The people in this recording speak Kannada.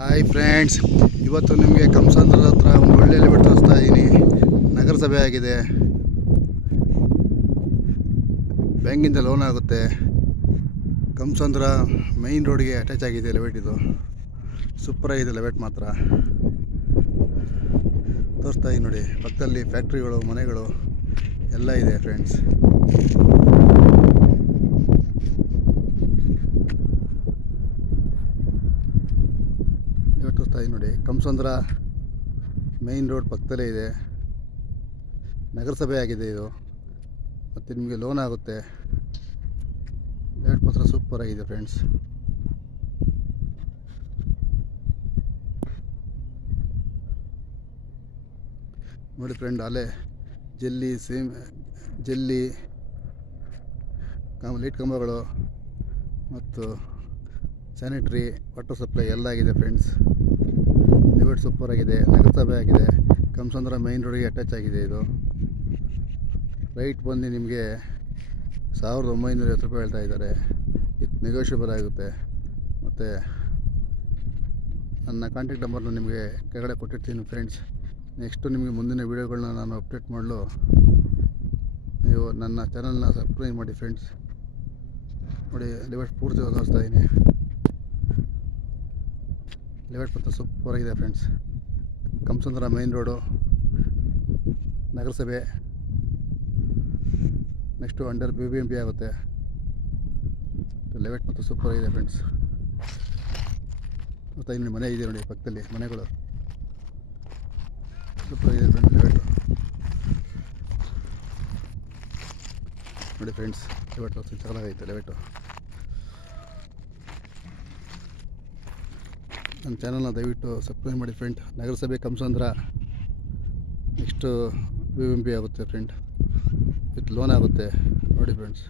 ಹಾಯ್ ಫ್ರೆಂಡ್ಸ್, ಇವತ್ತು ನಿಮಗೆ ಕಂಸಂದ್ರದ ಹತ್ರ ಒಂದು ಒಳ್ಳೆ ಲಿಮಿಟ್ ತೋರಿಸ್ತಾ ಇದ್ದೀನಿ. ನಗರಸಭೆ ಆಗಿದೆ, ಬ್ಯಾಂಕಿಂದ ಲೋನ್ ಆಗುತ್ತೆ. ಕಂಸಂದ್ರ ಮೈನ್ ರೋಡ್ಗೆ ಅಟ್ಯಾಚ್ ಆಗಿದೆ ಲೆವೆಟ್. ಇದು ಸೂಪರ್ ಆಗಿದೆ ಲೆವೆಟ್ ಮಾತ್ರ. ತೋರಿಸ್ತಾ ಇದ್ದೀನಿ ನೋಡಿ, ಪಕ್ಕದಲ್ಲಿ ಫ್ಯಾಕ್ಟ್ರಿಗಳು, ಮನೆಗಳು ಎಲ್ಲ ಇದೆ ಫ್ರೆಂಡ್ಸ್. ತೋರಿಸ್ತಾ ಇದ್ದೀನಿ ನೋಡಿ, ಕಂಸಂದ್ರ ಮೈನ್ ರೋಡ್ ಪಕ್ಕದಲ್ಲೇ ಇದೆ. ನಗರಸಭೆ ಆಗಿದೆ ಇದು, ಮತ್ತು ನಿಮಗೆ ಲೋನ್ ಆಗುತ್ತೆ. ರೇಟ್ ಮಾತ್ರ ಸೂಪರ್ ಆಗಿದೆ ಫ್ರೆಂಡ್ಸ್. ನೋಡಿ ಫ್ರೆಂಡ್, ಅಲ್ಲೇ ಜಲ್ಲಿ ಲೈಟ್ ಕಂಬಗಳು ಮತ್ತು ಸ್ಯಾನಿಟ್ರಿ, ವಾಟರ್ ಸಪ್ಲೈ ಎಲ್ಲ ಆಗಿದೆ ಫ್ರೆಂಡ್ಸ್. ಲಿಮಿಟ್ ಸೂಪರ್ ಆಗಿದೆ, ನಗರಸಭೆ ಆಗಿದೆ, ಕಂಸಂದ್ರ ಮೈನ್ ರೋಡಿಗೆ ಅಟ್ಯಾಚ್ ಆಗಿದೆ. ಇದು ರೈಟ್ ಬಂದು ನಿಮಗೆ 1950 ರೂಪಾಯಿ ಹೇಳ್ತಾ ಇದ್ದಾರೆ. ಇದು ನೆಗೋಷಿಯಬಲ್ ಆಗುತ್ತೆ. ಮತ್ತು ನನ್ನ ಕಾಂಟ್ಯಾಕ್ಟ್ ನಂಬರ್ನ ನಿಮಗೆ ಕೆಳಗಡೆ ಕೊಟ್ಟಿರ್ತೀನಿ ಫ್ರೆಂಡ್ಸ್. ನೆಕ್ಸ್ಟು ನಿಮಗೆ ಮುಂದಿನ ವೀಡಿಯೋಗಳನ್ನ ನಾನು ಅಪ್ಡೇಟ್ ಮಾಡಲು ನೀವು ನನ್ನ ಚಾನಲ್ನ ಸಬ್ಸ್ಕ್ರೈಬ್ ಮಾಡಿ ಫ್ರೆಂಡ್ಸ್. ನೋಡಿ, ಲಿಮಿಟ್ ಪೂರ್ತಿ ತೋರಿಸ್ತಾ ಇದ್ದೀನಿ. ಲಿಮಿಟ್ ಮಾತ್ರ ಸೂಪರ್ ಆಗಿದೆ ಫ್ರೆಂಡ್ಸ್. ಕಂಸಂದ್ರ ಮೈನ್ ರೋಡು, ನಗರಸಭೆ, ನೆಕ್ಸ್ಟು ಅಂಡರ್ BBMP ಆಗುತ್ತೆ. ಲೆವೆಟ್ ಮತ್ತು ಸೂಪರ್ ಆಗಿದೆ ಫ್ರೆಂಡ್ಸ್. ಮತ್ತು ಇಲ್ಲಿ ಮನೆ ಇದೆ ನೋಡಿ, ಪಕ್ಕದಲ್ಲಿ ಮನೆಗಳು ಸೂಪರ್ ಆಗಿದೆ ಫ್ರೆಂಡ್ಸ್. ಲೆವೆಟು ನೋಡಿ ಫ್ರೆಂಡ್ಸ್, ಲೆವೆಟ್ ಚೆನ್ನಾಗೈತೆ ಲೆವೆಟು. ನನ್ನ ಚಾನಲ್ನ ದಯವಿಟ್ಟು ಸಬ್ಸ್ಕ್ರೈಬ್ ಮಾಡಿ ಫ್ರೆಂಡ್. ನಗರಸಭೆ ಕಂಸಂದ್ರ, ನೆಕ್ಸ್ಟು BBMP ಆಗುತ್ತೆ ಫ್ರೆಂಡ್, ವಿತ್ ಲೋನ್ ಆಗುತ್ತೆ ನೋಡಿ ಫ್ರೆಂಡ್ಸ್.